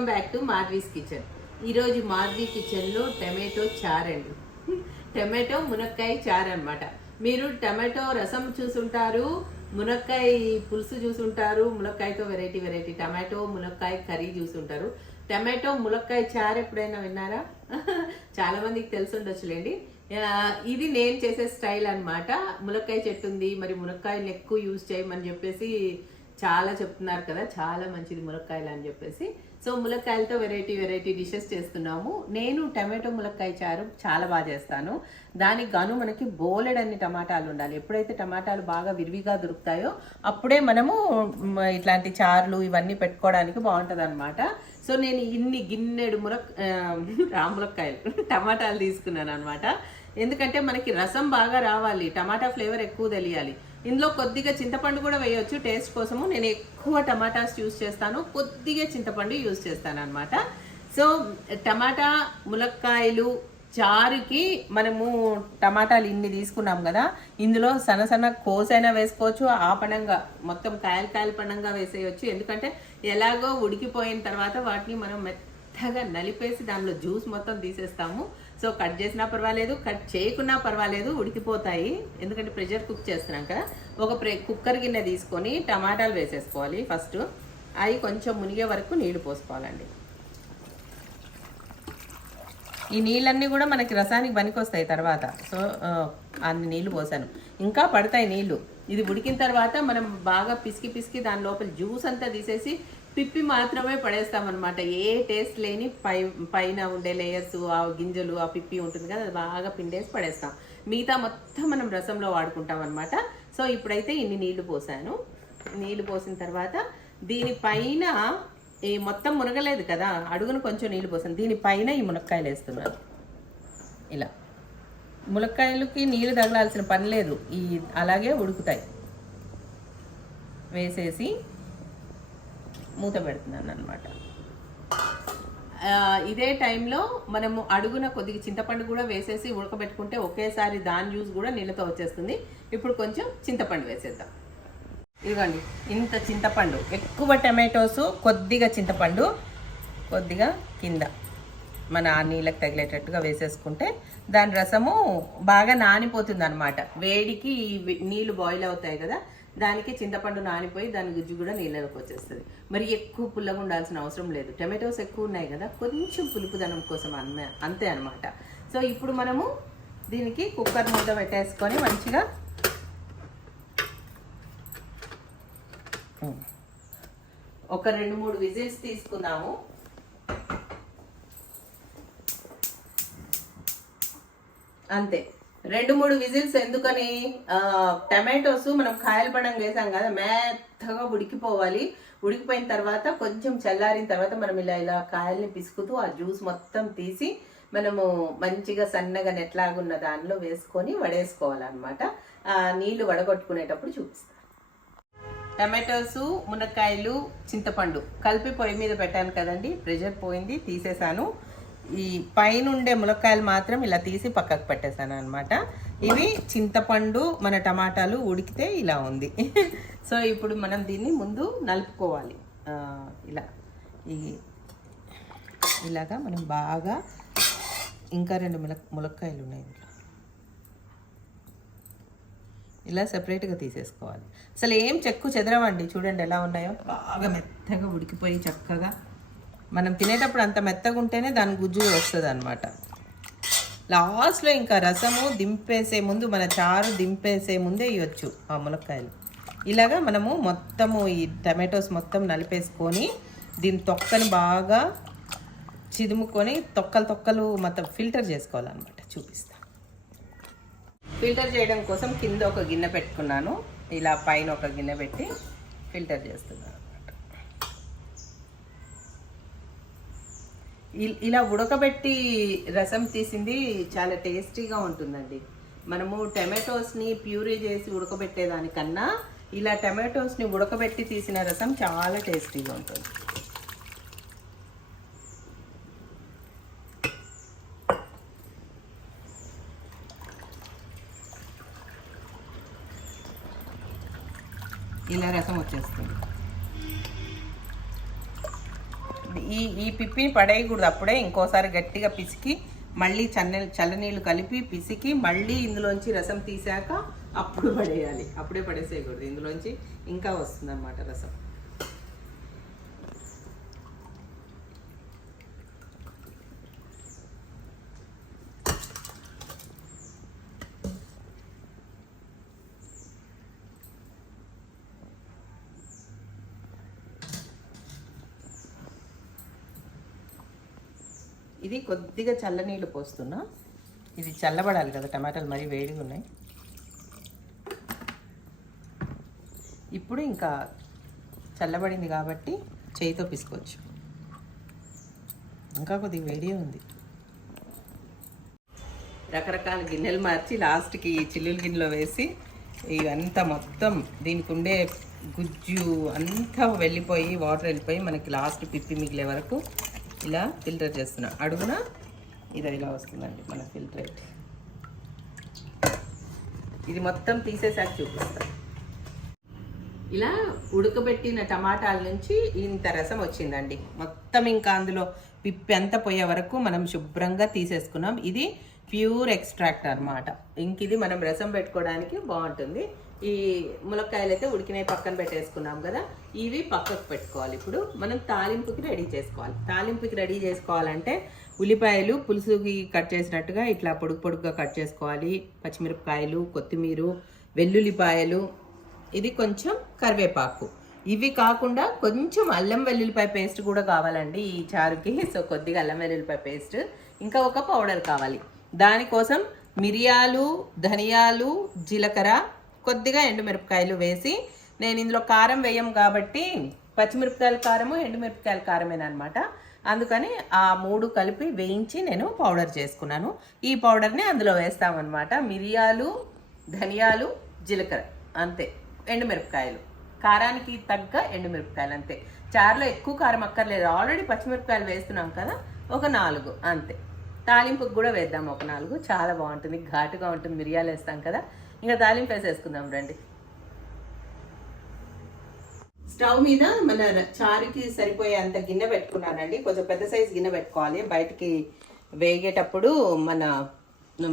Welcome back to Madhavi's kitchen. ఈరోజు మాధవి కిచెన్లో tomato చార్ అండి టమాటో మునక్కాయ చార్ అనమాట మీరు టమాటో రసం చూసుంటారు మునక్కాయ పులుసు చూసుంటారు మునక్కాయతో వెరైటీ వెరైటీ టమాటో మునక్కాయ కర్రీ చూసుంటారు. టమాటో మునక్కాయ చారు ఎప్పుడైనా విన్నారా? చాలా మందికి తెలిసి ఉండొచ్చులేండి. ఇది నేను చేసే స్టైల్ అన్నమాట. మునక్కాయ చెట్టు ఉంది మరి మునక్కాయలు ఎక్కువ యూజ్ చేయమని చెప్పేసి చాలా చెప్తున్నారు కదా చాలా మంచిది ములక్కాయలు అని చెప్పేసి. సో ములక్కాయలతో వెరైటీ వెరైటీ డిషెస్ చేస్తున్నాము. నేను టమాటో ములక్కాయ చారు చాలా బాగా చేస్తాను. దానికి గాను మనకి బోలెడన్ని టమాటాలు ఉండాలి. ఎప్పుడైతే టమాటాలు బాగా విరివిగా దొరుకుతాయో అప్పుడే మనము ఇట్లాంటి చారులు ఇవన్నీ పెట్టుకోవడానికి బాగుంటుంది అనమాట సో నేను ఇన్ని గిన్నెడు ములక్ రాములక్కాయలు టమాటాలు తీసుకున్నాను అనమాట ఎందుకంటే మనకి రసం బాగా రావాలి. టమాటా ఫ్లేవర్ ఎక్కువ తెలియాలి. ఇందులో కొద్దిగా చింతపండు కూడా వేయొచ్చు టేస్ట్ కోసము. నేను ఎక్కువ టమాటాస్ యూస్ చేస్తాను. కొద్దిగా చింతపండు యూస్ చేస్తాను అనమాట సో టమాటా ములక్కాయలు చారుకి మనము టమాటాలు ఇన్ని తీసుకున్నాం కదా ఇందులో సన్న సన్న కోసైనా వేసుకోవచ్చు ఆ పనంగా మొత్తం కాయలు కాయలు పనంగా వేసేయచ్చు. ఎందుకంటే ఎలాగో ఉడికిపోయిన తర్వాత వాటిని మనం మెత్తగా నలిపేసి దానిలో జ్యూస్ మొత్తం తీసేస్తాము. సో కట్ చేసినా పర్వాలేదు కట్ చేయకున్నా పర్వాలేదు ఉడికిపోతాయి. ఎందుకంటే ప్రెషర్ కుక్ చేస్తున్నాం కదా. ఒక ప్రె కుక్కర్ గిన్నె తీసుకొని టమాటాలు వేసేసుకోవాలి ఫస్ట్. అవి కొంచెం మునిగే వరకు నీళ్ళు పోసుకోవాలండి. ఈ నీళ్ళన్నీ కూడా మనకి రసానికి పనికొస్తాయి తర్వాత. సో అన్ని నీళ్ళు పోసాను. ఇంకా పడతాయి నీళ్ళు. ఇది ఉడికిన తర్వాత మనం బాగా పిసికి పిసికి దాని లోపల జ్యూస్ అంతా తీసేసి పిప్పి మాత్రమే పడేస్తామన్నమాట. ఏ టేస్ట్ లేని పై పైన ఉండే లేయర్స్ ఆ గింజలు ఆ పిప్పి ఉంటుంది కదా అది బాగా పిండేసి పడేస్తాం. మిగతా మొత్తం మనం రసంలో వాడుకుంటాం అనమాట సో ఇప్పుడైతే ఇన్ని నీళ్ళు పోసాను. నీళ్ళు పోసిన తర్వాత దీనిపైన ఈ మొత్తం మునగలేదు కదా అడుగున కొంచెం నీళ్ళు పోసాను. దీనిపైన ఈ మునక్కాయలు వేస్తున్నాను. ఇలా. మునక్కాయలకి నీళ్ళు తగలాల్సిన పని లేదు. ఈ అలాగే ఉడుకుతాయి. వేసేసి మూత పెడుతున్నాను అనమాట ఇదే టైంలో మనము అడుగున కొద్దిగా చింతపండు కూడా వేసేసి ఉడకబెట్టుకుంటే ఒకేసారి దాని జ్యూస్ కూడా నీళ్ళతో వచ్చేస్తుంది. ఇప్పుడు కొంచెం చింతపండు వేసేద్దాం. ఇదిగోండి ఇంత చింతపండు. ఎక్కువ టమాటోస్ కొద్దిగా చింతపండు కొద్దిగా కింద. మన ఆ నీళ్ళకి తగిలేటట్టుగా వేసేసుకుంటే దాని రసము బాగా నానిపోతుంది అనమాట వేడికి నీళ్ళు బాయిల్ అవుతాయి కదా దానికి చింతపండు నానిపోయి దాని గుజ్జు కూడా నీళ్ళలోకి వచ్చేస్తుంది. మరి ఎక్కువ పుల్లగా ఉండాల్సిన అవసరం లేదు. టమాటోస్ ఎక్కువ ఉన్నాయి కదా కొంచెం పులుపుదనం కోసం అన్న అంతే అనమాట సో ఇప్పుడు మనము దీనికి కుక్కర్ మూత పెట్టేసుకొని మంచిగా ఒక రెండు మూడు విజిల్స్ తీసుకున్నాము అంతే. రెండు మూడు విజిల్స్ ఎందుకని టమాటోస్ మనం కాయలు పడం వేసాం కదా మెత్తగా ఉడికిపోవాలి. ఉడికిపోయిన తర్వాత కొంచెం చల్లారిన తర్వాత మనం ఇలా ఇలా కాయల్ని పిసుకుతూ ఆ జ్యూస్ మొత్తం తీసి మనము మంచిగా సన్నగా నెట్లాగున్న దానిలో వేసుకొని వడేసుకోవాలన్నమాట. నీళ్ళు వడగొట్టుకునేటప్పుడు చూపిస్తాను టమాటోస్ మునక్కాయలు చింతపండు కలిపి పొయ్యి మీద పెట్టాను కదండి ప్రెషర్ పోయింది తీసేసాను. ఈ పైన ఉండే ములక్కాయలు మాత్రం ఇలా తీసి పక్కకు పెట్టేశాను అనమాట ఇవి చింతపండు మన టమాటాలు ఉడికితే ఇలా ఉంది. సో ఇప్పుడు మనం దీన్ని ముందు నలుపుకోవాలి. ఇలా. ఈ ఇలాగా మనం బాగా ఇంకా రెండు ముల ములక్కాయలు ఉన్నాయి ఇందులో. ఇలా సెపరేట్గా తీసేసుకోవాలి. అసలు ఏం చెక్కు చెదరవండి. చూడండి ఎలా ఉన్నాయో. బాగా మెత్తగా ఉడికిపోయి చక్కగా మనం తినేటప్పుడు అంత మెత్తగా ఉంటేనే దాని గుజ్జు వస్తుంది అనమాట లాస్ట్లో ఇంకా రసము దింపేసే ముందు మన చారు దింపేసే ముందే ఇవ్వచ్చు ఆ ములక్కాయలు ఇలాగా మనము మొత్తము ఈ టమాటోస్ మొత్తం నలిపేసుకొని దీని తొక్కని బాగా చిదుముకొని తొక్కలు తొక్కలు మొత్తం ఫిల్టర్ చేసుకోవాలన్నమాట. చూపిస్తా. ఫిల్టర్ చేయడం కోసం కింద ఒక గిన్నె పెట్టుకున్నాను. ఇలా పైన ఒక గిన్నె పెట్టి ఫిల్టర్ చేస్తున్నాను. ఇలా ఉడకబెట్టి రసం తీసింది చాలా టేస్టీగా ఉంటుందండి. మనము టమాటోస్ని ప్యూరీ చేసి ఉడకబెట్టేదానికన్నా ఇలా టమాటోస్ని ఉడకబెట్టి తీసిన రసం చాలా టేస్టీగా ఉంటుంది. ఇలా రసం వచ్చేస్తుంది. ఈ ఈ పిప్పిని పడేయకూడదు. అప్పుడే ఇంకోసారి గట్టిగా పిసికి మళ్ళీ చల్ల చల్లనీళ్ళు కలిపి పిసికి మళ్ళీ ఇందులోంచి రసం తీసాక అప్పుడు పడేయాలి. అప్పుడే పడేసేయకూడదు. ఇందులోంచి ఇంకా వస్తుందన్నమాట రసం. ఇది కొద్దిగా చల్లనీళ్ళు పోస్తున్నా. ఇది చల్లబడాలి కదా టమాటాలు మరీ వేడిగా ఉన్నాయి. ఇప్పుడు ఇంకా చల్లబడింది కాబట్టి చేయితో పిసుకోవచ్చు. ఇంకా కొద్దిగా వేడిగా ఉంది. రకరకాల గిన్నెలు మార్చి లాస్ట్కి చిల్లుల గిన్నెలో వేసి ఇవంతా మొత్తం దీనికి ఉండే గుజ్జు అంతా వెళ్ళిపోయి వాటర్ వెళ్ళిపోయి మనకి లాస్ట్ పిప్పి మిగిలే వరకు ఇలా ఫిల్టర్ చేస్తున్నా. అడుగున ఇది ఇలా వస్తుందండి మన ఫిల్టరేట్ ఇది మొత్తం తీసేసాక చూపిస్తాను ఇలా ఉడకబెట్టిన టమాటాల నుంచి ఇంత రసం వచ్చిందండి. మొత్తం ఇంకా అందులో పిప్పి అంతా పోయే వరకు మనం శుభ్రంగా తీసేసుకున్నాం. ఇది ప్యూర్ ఎక్స్ట్రాక్ట్ అన్నమాట. ఇంక ఇది మనం రసం పెట్టుకోవడానికి బాగుంటుంది. ఈ ములక్కాయలు అయితే ఉడికినవి పక్కన పెట్టేసుకున్నాం కదా ఇవి పక్కకు పెట్టుకోవాలి. ఇప్పుడు మనం తాలింపుకి రెడీ చేసుకోవాలి. తాలింపుకి రెడీ చేసుకోవాలంటే ఉల్లిపాయలు పులుసుకి కట్ చేసినట్టుగా ఇట్లా పొడుగు పొడుగ్గా కట్ చేసుకోవాలి. పచ్చిమిరపకాయలు కొత్తిమీర వెల్లుల్లిపాయలు ఇది కొంచెం కరివేపాకు. ఇవి కాకుండా కొంచెం అల్లం వెల్లుల్లిపాయ పేస్ట్ కూడా కావాలండి ఈ చారుకి. సో కొద్దిగా అల్లం వెల్లుల్లిపాయ పేస్ట్ ఇంకా ఒక పౌడర్ కావాలి. దానికోసం మిరియాలు ధనియాలు జీలకర్ర కొద్దిగా ఎండుమిరపకాయలు వేసి నేను ఇందులో కారం వేయం కాబట్టి పచ్చిమిరపకాయల కారము ఎండుమిరపకాయల కారమేనమాట అందుకని ఆ మూడు కలిపి వేయించి నేను పౌడర్ చేసుకున్నాను. ఈ పౌడర్ని అందులో వేస్తామన్నమాట. మిరియాలు ధనియాలు జీలకర్ర అంతే. ఎండుమిరపకాయలు. కారానికి తగ్గ ఎండుమిరపకాయలు అంతే. చారులో ఎక్కువ కారం అక్కర్లేదు. ఆల్రెడీ పచ్చిమిరపకాయలు వేస్తున్నాం కదా ఒక నాలుగు అంతే. తాలింపుకి కూడా వేద్దాం ఒక నాలుగు. చాలా బాగుంటుంది ఘాటుగా ఉంటుంది. మిరియాలు వేస్తాం కదా. ఇంకా తాలింపు వేసేసుకుందాం రండి. స్టవ్ మీద మన చారుకి సరిపోయే అంత గిన్నె పెట్టుకున్నానండి. కొంచెం పెద్ద సైజు గిన్నె పెట్టుకోవాలి. బయటికి వేగేటప్పుడు మన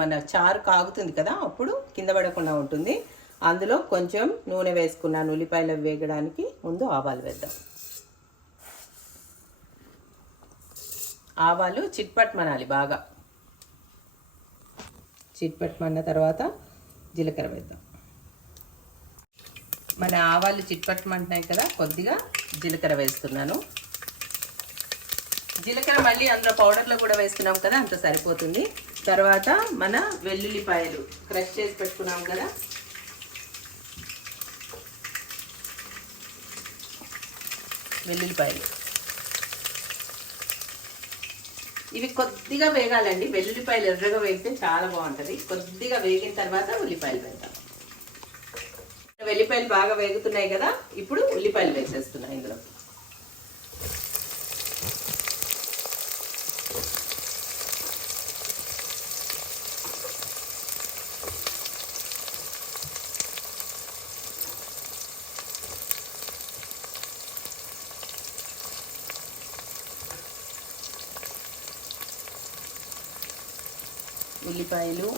మన చారు కాగుతుంది కదా అప్పుడు కింద పడకుండా ఉంటుంది. అందులో కొంచెం నూనె వేసుకున్నాను ఉల్లిపాయలు వేగడానికి. ముందు ఆవాలు వేద్దాం. ఆవాలు చిట్పట్ మనాలి బాగా. చిట్పట్ మన్న తర్వాత జీలకర్ర వేద్దాం. మన ఆవాలు చిట్పట్టమంటున్నాయి కదా కొద్దిగా జీలకర్ర వేస్తున్నాను. జీలకర్ర మళ్ళీ అందులో పౌడర్లో కూడా వేస్తున్నాం కదా అంత సరిపోతుంది. తర్వాత మన వెల్లుల్లిపాయలు క్రష్ చేసి పెట్టుకున్నాం కదా. వెల్లుల్లిపాయలు. ఇవి కొద్దిగా వేగాలండి. వెల్లుల్లిపాయలు ఎర్రగా వేగితే చాలా బాగుంటుంది. కొద్దిగా వేగిన తర్వాత ఉల్లిపాయలు వేద్దాం. వెల్లిపాయలు బాగా వేగుతున్నాయి కదా ఇప్పుడు ఉల్లిపాయలు వేసేస్తున్నాయి ఇందులో. ఉల్లిపాయలు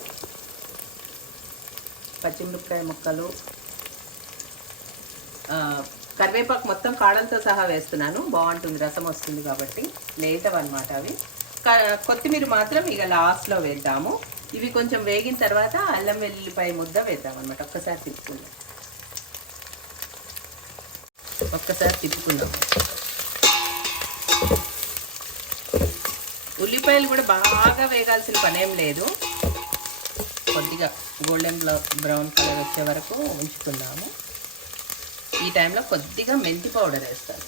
పచ్చిమిరపకాయ ముక్కలు కరివేపాకు మొత్తం కాడలతో సహా వేస్తున్నాను. బాగుంటుంది రసం వస్తుంది కాబట్టి లేటవ్ అనమాట అవి కొత్తిమీర మాత్రం ఇక లాస్ట్లో వేద్దాము. ఇవి కొంచెం వేగిన తర్వాత అల్లం వెల్లుల్లిపాయ ముద్ద వేద్దాం అనమాట ఒక్కసారి తిప్పుకుందాం. ఒక్కసారి తిప్పుకుందాం. ఉల్లిపాయలు కూడా బాగా వేగాల్సిన పనేం లేదు. కొద్దిగా గోల్డెన్ బ్రౌన్ కలర్ వచ్చే వరకు ఉంచుకుందాము ఈ టైంలో కొద్దిగా మెంతి పౌడర్ వేస్తాను.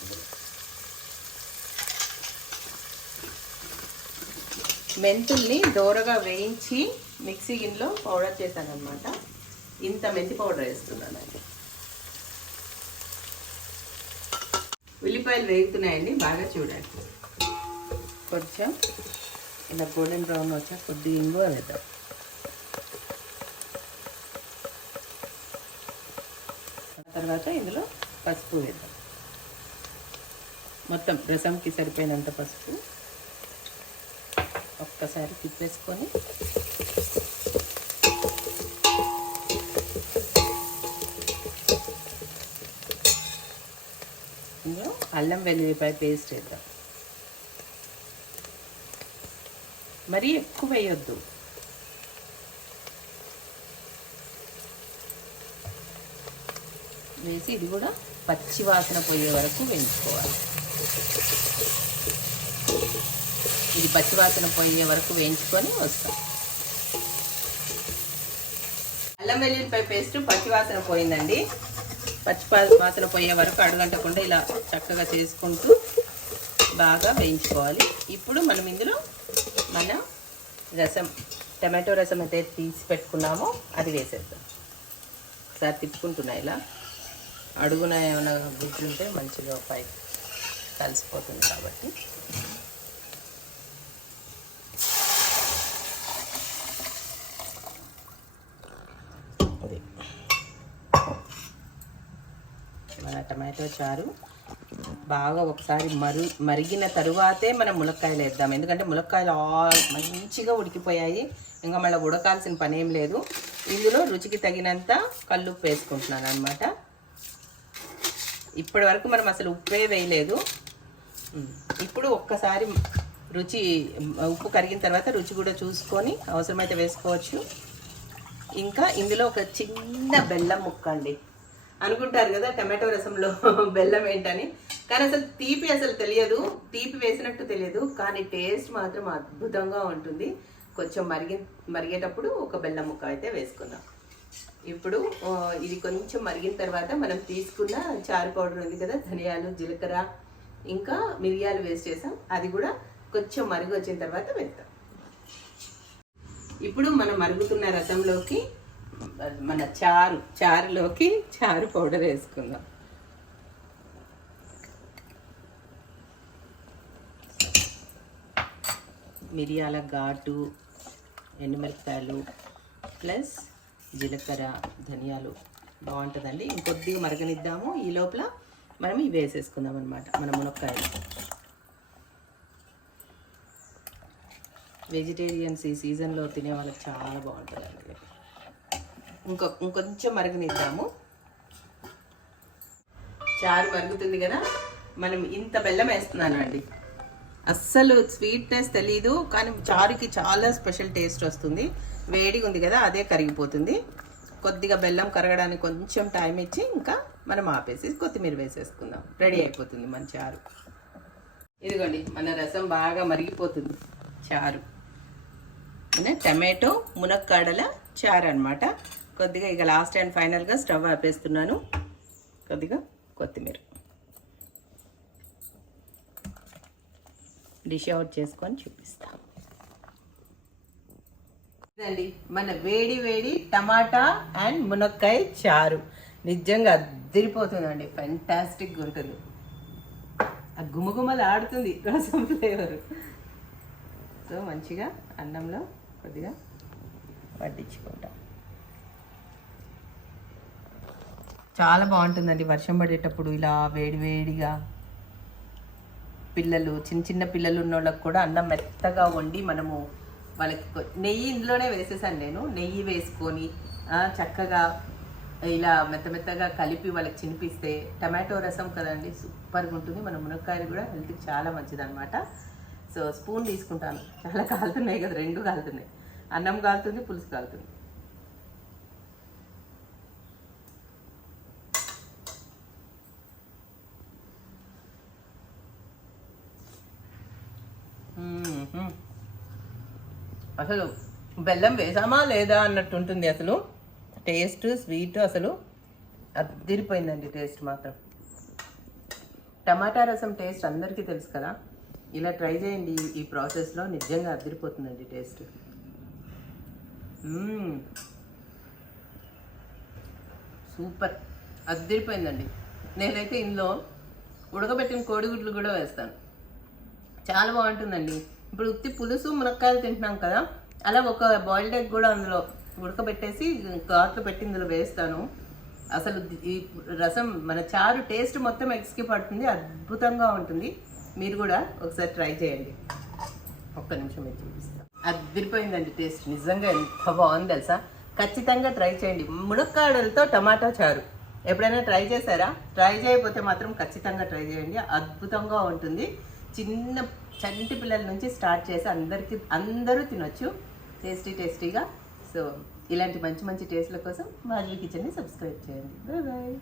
మెంతుల్ని దోరగా వేయించి మిక్సీ గిన్నెలో పౌడర్ చేశాను అనమాట ఇంత మెంతి పౌడర్ వేస్తున్నాను అండి ఉల్లిపాయలు వేగుతున్నాయండి బాగా చూడండి. కొంచెం ఇలా గోల్డెన్ బ్రౌన్ వచ్చా కొద్దిగా ఇంగువ వేద్దాం తర్వాత ఇందులో పసుపు వేద్దాం. మొత్తం రసంకి సరిపోయినంత పసుపు ఒక్కసారి తిప్పేసుకొని ఇందులో అల్లం వెల్లుల్లిపాయ పేస్ట్ వేద్దాం. మరీ ఎక్కువ వేయొద్దు. వేసి ఇది కూడా పచ్చి వాసన పోయే వరకు వేయించుకోవాలి. ఇది పచ్చి వాసన పోయే వరకు వేయించుకొని వస్తాం. అల్లం వెల్లుల్లిపాయ పేస్ట్ పచ్చి వాసన పోయిందండి. పచ్చి పా- వాసన పోయే వరకు అడుగంటకుండా ఇలా చక్కగా చేసుకుంటూ బాగా వేయించుకోవాలి. ఇప్పుడు మనం ఇందులో మన రసం టమాటో రసం అయితే తీసి పెట్టుకున్నామో అది వేసేద్దాం. ఒకసారి తిప్పుకుంటున్నా ఇలా. అడుగున ఏమైనా గుడ్లుంటే మంచిగా పైకి కలిసిపోతుంది కాబట్టి. అది మన టమాటో చారు బాగా ఒకసారి మరు మరిగిన తరువాతే మనం ములక్కాయలు వేద్దాం. ఎందుకంటే ములక్కాయలు ఆల్ మంచిగా ఉడికిపోయాయి. ఇంకా మళ్ళీ ఉడకాల్సిన పని ఏం లేదు. ఇందులో రుచికి తగినంత కల్లుప్పు వేసుకుంటున్నాను అనమాట ఇప్పటి వరకు మనం అసలు ఉప్పే వేయలేదు. ఇప్పుడు ఒక్కసారి రుచి ఉప్పు కరిగిన తర్వాత రుచి కూడా చూసుకొని అవసరమైతే వేసుకోవచ్చు. ఇంకా ఇందులో ఒక చిన్న బెల్లం ముక్క అండి. అనుకుంటారు కదా టమాటో రసంలో బెల్లం ఏంటని. కానీ అసలు తీపి అసలు తెలియదు. తీపి వేసినట్టు తెలియదు. కానీ టేస్ట్ మాత్రం అద్భుతంగా ఉంటుంది. కొంచెం మరిగి మరిగేటప్పుడు ఒక బెల్లం ముక్క అయితే వేసుకుందాం. ఇప్పుడు ఇది కొంచెం మరిగిన తర్వాత మనం తీసుకున్న చారు పౌడర్ ఉంది కదా ధనియాలు జీలకర్ర ఇంకా మిరియాలు వేస్ట్ చేసాం. అది కూడా కొంచెం మరుగు వచ్చిన తర్వాత వెళ్తాం ఇప్పుడు మనం మరుగుతున్న రసంలోకి మన చారు చారులోకి చారు పౌడర్ వేసుకుందాం. మిరియాల ఘాటు ఎండుమిరపకాయలు ప్లస్ జీలకర్ర ధనియాలు బాగుంటుందండి. ఇంకొద్దిగా మరగనిద్దాము. ఈ లోపల మనం ఇవి వేసేసుకుందాం అనమాట మన మునక్కాయలు. వెజిటేరియన్స్ ఈ సీజన్లో తినే వాళ్ళకి చాలా బాగుంటుందండి. ఇంకొ ఇంకొంచెం మరగనిద్దాము. చారు మరుగుతుంది కదా మనం ఇంత బెల్లం వేస్తున్నాను అండి. అస్సలు స్వీట్నెస్ తెలీదు కానీ చారుకి చాలా స్పెషల్ టేస్ట్ వస్తుంది. వేడిగా ఉంది కదా అదే కరిగిపోతుంది. కొద్దిగా బెల్లం కరగడానికి కొంచెం టైం ఇచ్చి ఇంకా మనం ఆపేసి కొత్తిమీర వేసేసుకుందాం. రెడీ అయిపోతుంది మన చారు. ఇదిగోండి మన రసం బాగా మరిగిపోతుంది. చారు. అంటే టమాటో మునక్కాడల చారు అనమాట కొద్దిగా ఇక లాస్ట్ అండ్ ఫైనల్గా స్టవ్ ఆపేస్తున్నాను. కొద్దిగా కొత్తిమీర. డిష్ అవుట్ చేసుకొని చూపిస్తాను. అండి మన వేడి వేడి టమాటా అండ్ మునక్కాయ చారు. నిజంగా అద్దరిపోతుందండి ఫెంటాస్టిక్గా ఉంటుంది ఆ గుమగుమలు ఆడుతుంది రసం ఫ్లేవర్ సో మంచిగా అన్నంలో కొద్దిగా పట్టించుకుంటాం చాలా బాగుంటుందండి. వర్షం పడేటప్పుడు ఇలా వేడి వేడిగా పిల్లలు చిన్న చిన్న పిల్లలు ఉన్న వాళ్ళకి కూడా అన్నం మెత్తగా వండి మనము వాళ్ళకి నెయ్యి ఇందులోనే వేసేసాను నేను. నెయ్యి వేసుకొని చక్కగా ఇలా మెత్త మెత్తగా కలిపి వాళ్ళకి చినిపిస్తే టమాటో రసం కదండి సూపర్గా ఉంటుంది. మన మునక్కాయలు కూడా హెల్త్కి చాలా మంచిది అనమాట సో స్పూన్ తీసుకుంటాను. చాలా కాలుతున్నాయి కదా రెండు కాలుతున్నాయి. అన్నం కాలుతుంది పులుసు కాలుతుంది. అసలు బెల్లం వేసామా లేదా అన్నట్టు ఉంటుంది అసలు. టేస్ట్ స్వీట్ అసలు. అదిరిపోయిందండి టేస్ట్ మాత్రం. టమాటా రసం టేస్ట్ అందరికీ తెలుసు కదా. ఇలా ట్రై చేయండి ఈ- ప్రాసెస్లో నిజంగా అదిరిపోతుందండి టేస్ట్ సూపర్. అదిరిపోయిందండి. నేనైతే ఇందులో ఉడకబెట్టిన కోడిగుడ్లు కూడా వేస్తాను. చాలా బాగుంటుందండి. ఇప్పుడు ఉత్తి పులుసు మునక్కాయలు తింటున్నాం కదా. అలా ఒక బాయిల్డ్ ఎగ్ కూడా అందులో ఉడకబెట్టేసి ఘాట్లు పెట్టి ఇందులో వేస్తాను. అసలు ఈ రసం మన చారు టేస్ట్ మొత్తం ఎగ్స్కి పడుతుంది అద్భుతంగా ఉంటుంది. మీరు కూడా ఒకసారి ట్రై చేయండి. ఒక్క నిమిషం మీరు చూపిస్తాను. అదిరిపోయిందండి టేస్ట్ నిజంగా ఎంత బాగుంది తెలుసా? ఖచ్చితంగా ట్రై చేయండి. మునక్కాడలతో టమాటా చారు. ఎప్పుడైనా ట్రై చేశారా? ట్రై చేయకపోతే మాత్రం ఖచ్చితంగా ట్రై చేయండి. అద్భుతంగా ఉంటుంది. చిన్న చంటి పిల్లల నుంచి స్టార్ట్ చేసి అందరికీ అందరూ తినొచ్చు. టేస్టీ టేస్టీగా. సో ఇలాంటి మంచి మంచి టేస్ట్ల కోసం మాధవి కిచెన్ని సబ్స్క్రైబ్ చేయండి. Bye bye.